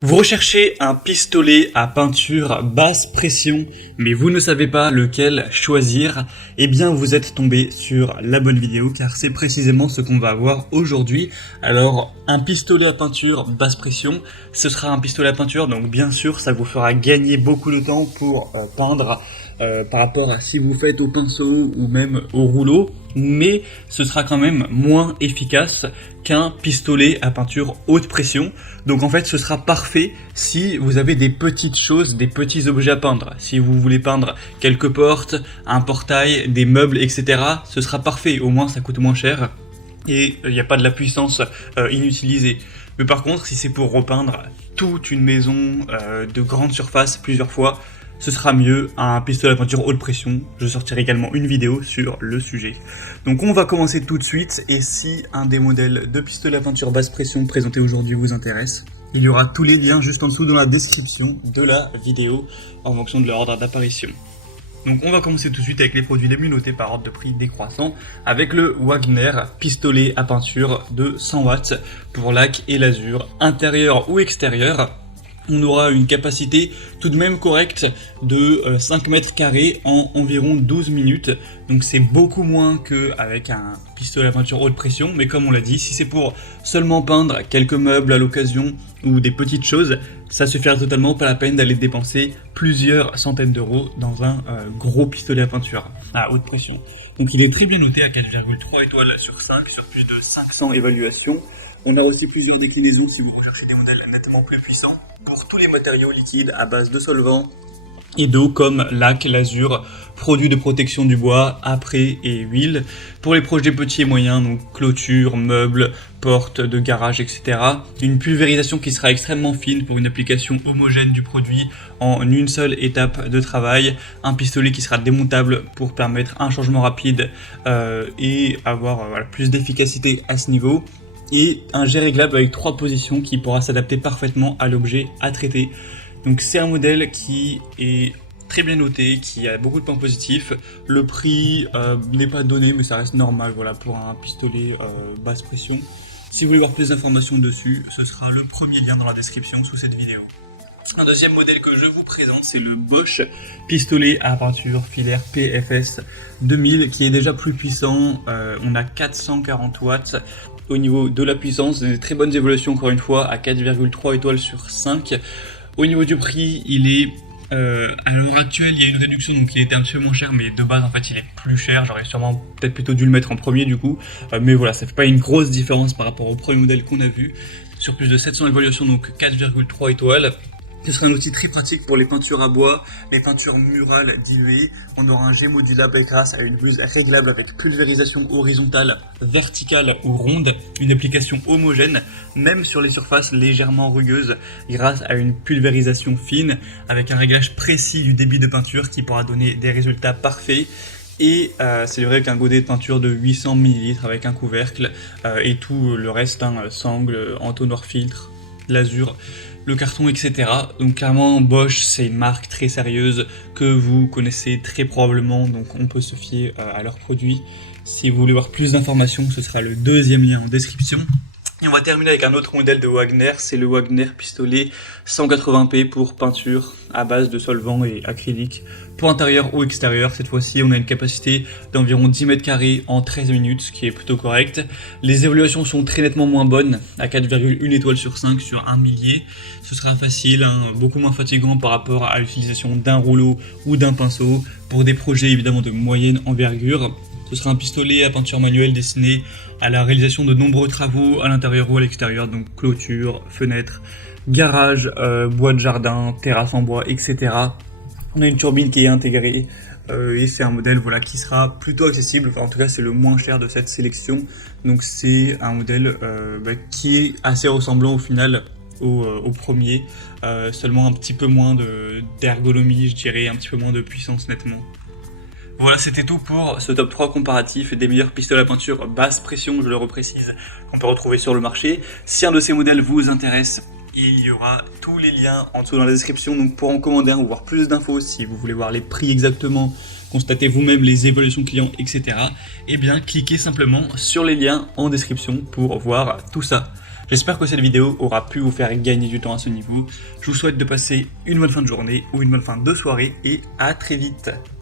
Vous recherchez un pistolet à peinture basse pression, mais vous ne savez pas lequel choisir, eh bien vous êtes tombé sur la bonne vidéo car c'est précisément ce qu'on va voir aujourd'hui. Alors un pistolet à peinture basse pression, ce sera un pistolet à peinture, donc bien sûr ça vous fera gagner beaucoup de temps pour peindre par rapport à si vous faites au pinceau ou même au rouleau, mais ce sera quand même moins efficace qu'un pistolet à peinture haute pression. Donc en fait ce sera parfait si vous avez des petites choses, des petits objets à peindre. Si vous voulez peindre quelques portes, un portail, des meubles, etc. ce sera parfait, au moins ça coûte moins cher et il n'y a pas de la puissance inutilisée. Mais par contre si c'est pour repeindre toute une maison de grande surface plusieurs fois, ce sera mieux un pistolet à peinture haute pression. Je sortirai également une vidéo sur le sujet. Donc on va commencer tout de suite, et si un des modèles de pistolet à peinture basse pression présentés aujourd'hui vous intéresse, il y aura tous les liens juste en dessous dans la description de la vidéo en fonction de leur ordre d'apparition. Donc on va commencer tout de suite avec les produits les mieux notés par ordre de prix décroissant, avec le Wagner pistolet à peinture de 100 watts pour lac et lasure, intérieur ou extérieur. On aura une capacité tout de même correcte de 5 mètres carrés en environ 12 minutes. Donc c'est beaucoup moins qu'avec un pistolet à peinture haute pression. Mais comme on l'a dit, si c'est pour seulement peindre quelques meubles à l'occasion ou des petites choses, ça suffira totalement, pas la peine d'aller dépenser plusieurs centaines d'euros dans un gros pistolet à peinture à haute pression. Donc il est très bien noté à 4,3 étoiles sur 5 sur plus de 500 évaluations. On a aussi plusieurs déclinaisons si vous recherchez des modèles nettement plus puissants pour tous les matériaux liquides à base de solvants et d'eau comme lac, lasure, produits de protection du bois, apprêt et huile. Pour les projets petits et moyens, donc clôture, meubles, portes de garage, etc. Une pulvérisation qui sera extrêmement fine pour une application homogène du produit en une seule étape de travail. Un pistolet qui sera démontable pour permettre un changement rapide et avoir plus d'efficacité à ce niveau. Et un jet réglable avec 3 positions qui pourra s'adapter parfaitement à l'objet à traiter. Donc c'est un modèle qui est très bien noté, qui a beaucoup de points positifs. Le prix n'est pas donné, mais ça reste normal pour un pistolet basse pression. Si vous voulez voir plus d'informations dessus, ce sera le premier lien dans la description sous cette vidéo. Un deuxième modèle que je vous présente, c'est le Bosch pistolet à peinture filaire PFS 2000 qui est déjà plus puissant. On a 440 watts. Au niveau de la puissance, des très bonnes évolutions encore une fois, à 4,3 étoiles sur 5. Au niveau du prix, il est... à l'heure actuelle, il y a une réduction, donc il était un petit peu moins cher, mais de base, en fait, il est plus cher. J'aurais sûrement peut-être plutôt dû le mettre en premier, du coup. Mais voilà, ça fait pas une grosse différence par rapport au premier modèle qu'on a vu. Sur plus de 700 évaluations, donc 4,3 étoiles. Ce sera un outil très pratique pour les peintures à bois, les peintures murales diluées. On aura un jet modulable grâce à une bluse réglable avec pulvérisation horizontale, verticale ou ronde, une application homogène, même sur les surfaces légèrement rugueuses, grâce à une pulvérisation fine, avec un réglage précis du débit de peinture qui pourra donner des résultats parfaits. Et c'est vrai qu'un godet de peinture de 800 ml avec un couvercle et tout le reste, sangle, entonnoir filtre, lasure, le carton, etc. Donc clairement Bosch c'est une marque très sérieuse que vous connaissez très probablement, donc on peut se fier à leurs produits. Si vous voulez voir plus d'informations, ce sera le deuxième lien en description. Et on va terminer avec un autre modèle de Wagner, c'est le Wagner pistolet 180p pour peinture à base de solvant et acrylique. Pour intérieur ou extérieur, cette fois-ci on a une capacité d'environ 10 mètres carrés en 13 minutes, ce qui est plutôt correct. Les évaluations sont très nettement moins bonnes, à 4,1 étoiles sur 5 sur 1 millier. Ce sera facile, beaucoup moins fatigant par rapport à l'utilisation d'un rouleau ou d'un pinceau, pour des projets évidemment de moyenne envergure. Ce sera un pistolet à peinture manuelle destiné à la réalisation de nombreux travaux à l'intérieur ou à l'extérieur, donc clôture, fenêtres, garage, bois de jardin, terrasse en bois, etc. On a une turbine qui est intégrée et c'est un modèle qui sera plutôt accessible, en tout cas c'est le moins cher de cette sélection. Donc c'est un modèle qui est assez ressemblant au final au premier, seulement un petit peu moins d'ergonomie, je dirais, un petit peu moins de puissance nettement. Voilà, c'était tout pour ce top 3 comparatif des meilleurs pistolets à peinture basse pression, je le reprécise, qu'on peut retrouver sur le marché. Si un de ces modèles vous intéresse, il y aura tous les liens en dessous dans la description, donc pour en commander un ou voir plus d'infos, si vous voulez voir les prix exactement, constater vous-même les évaluations clients, etc. Eh bien, cliquez simplement sur les liens en description pour voir tout ça. J'espère que cette vidéo aura pu vous faire gagner du temps à ce niveau. Je vous souhaite de passer une bonne fin de journée ou une bonne fin de soirée et à très vite.